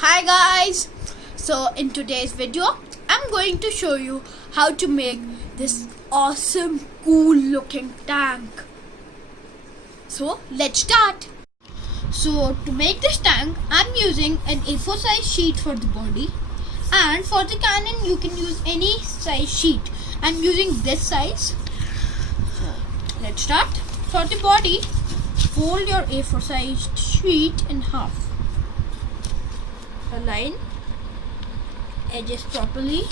Hi guys! So in today's video I'm going to show you how to make this awesome cool looking tank. So let's start. So to make this tank I'm using an A4 size sheet for the body, and for the cannon you can use any size sheet. I'm using this size. So let's start. For the body, fold your A4 size sheet in half. Align edges properly,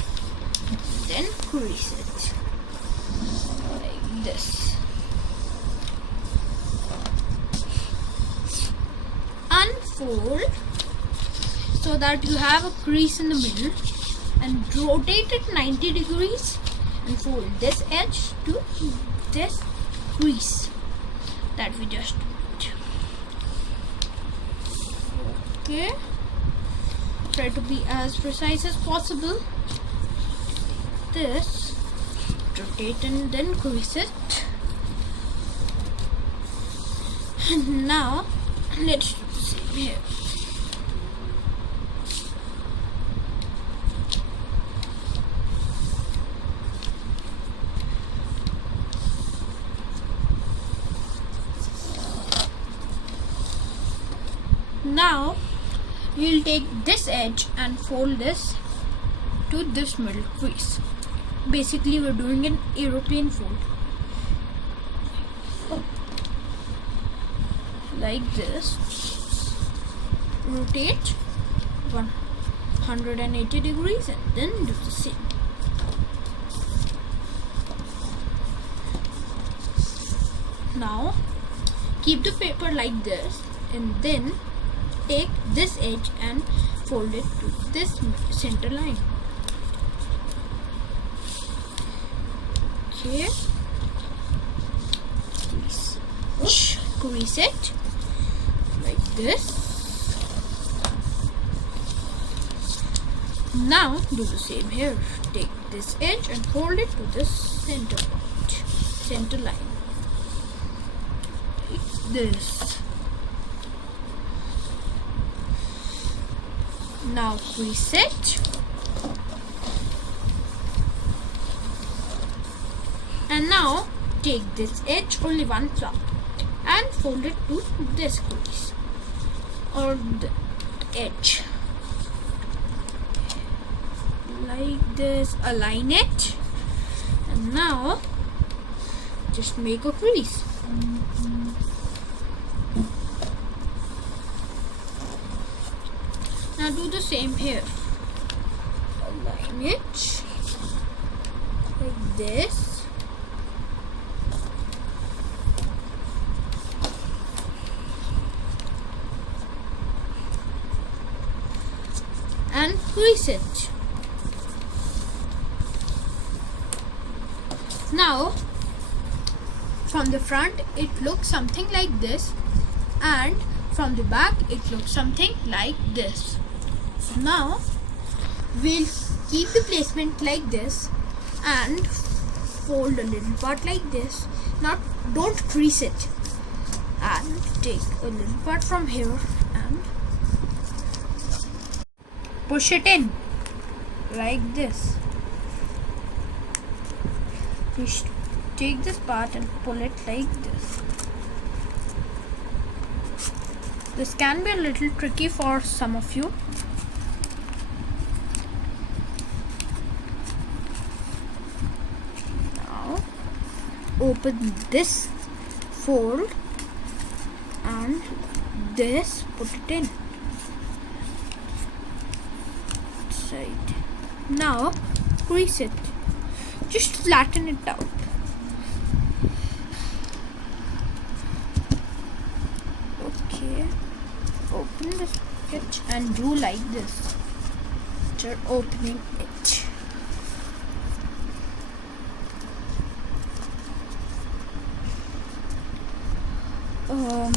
then crease it like this. Unfold so that you have a crease in the middle, and rotate it 90 degrees and fold this edge to this crease that we just did. Okay. Try to be as precise as possible. This, rotate and then crease it. And now let's do the same here. Now we'll take this edge and fold this to this middle crease. Basically we're doing an aeroplane fold. Like this. Rotate 180 degrees and then do the same. Now keep the paper like this, and then take this edge and fold it to this center line. Okay. Crease it like this. Now do the same here. Take this edge and fold it to this center line. Like this. Now crease it, and now take this edge, only one flap, and fold it to this crease or the edge like this. Align it, and now just make a crease. Now do the same here. Align it like this. And crease it. Now from the front it looks something like this, and from the back it looks something like this. Now we'll keep the placement like this and fold a little part like this. Now don't crease it, and take a little part from here and push it in like this. Take this part and pull it like this. This can be a little tricky for some of you. Now open this fold and this, put it in. Side. Now crease it. Just flatten it out. Okay. Open the sketch and do like this. After opening it.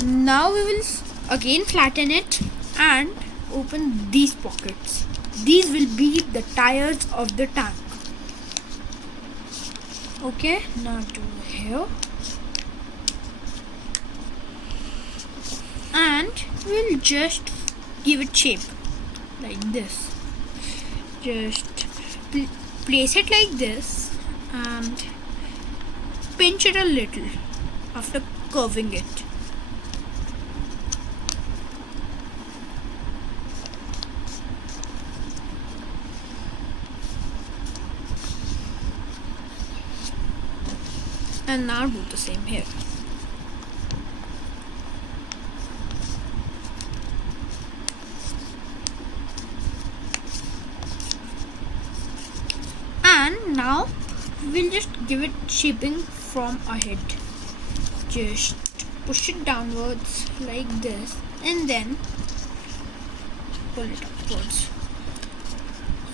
Now we will again flatten it and open these pockets. These will be the tires of the tank. Okay, now do here. And we'll just give it shape. like this. Just place it like this and pinch it a little after curving it. And now do the same here. And now we'll just give it shaping from ahead. Just push it downwards like this and then pull it upwards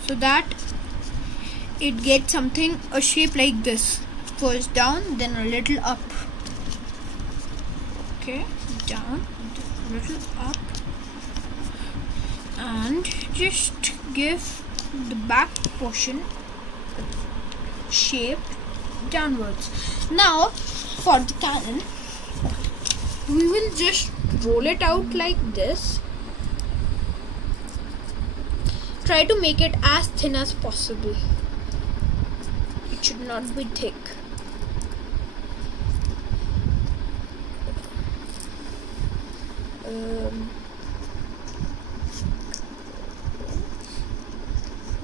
so that it gets something, a shape like this. First down, then a little up. Okay, down, a little up, and just give the back portion shape downwards. Now for the cannon, we will just roll it out like this. Try to make it as thin as possible. It should not be thick.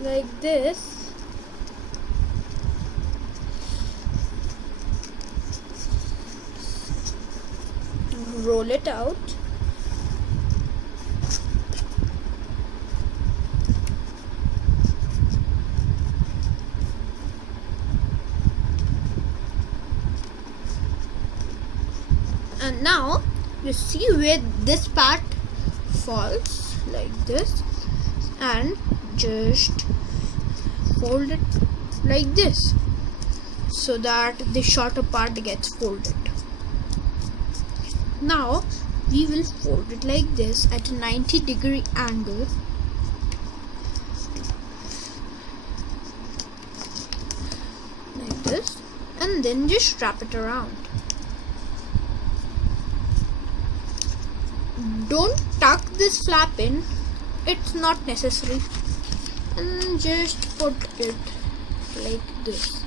Like this. Roll it out. And now you see where this part falls like this, and just fold it like this so that the shorter part gets folded. Now we will fold it like this at a 90-degree angle. Like this, and then just wrap it around. Don't tuck this flap in, it's not necessary, and just put it like this.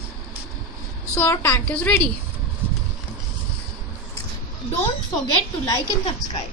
So our tank is ready. Don't forget to like and subscribe.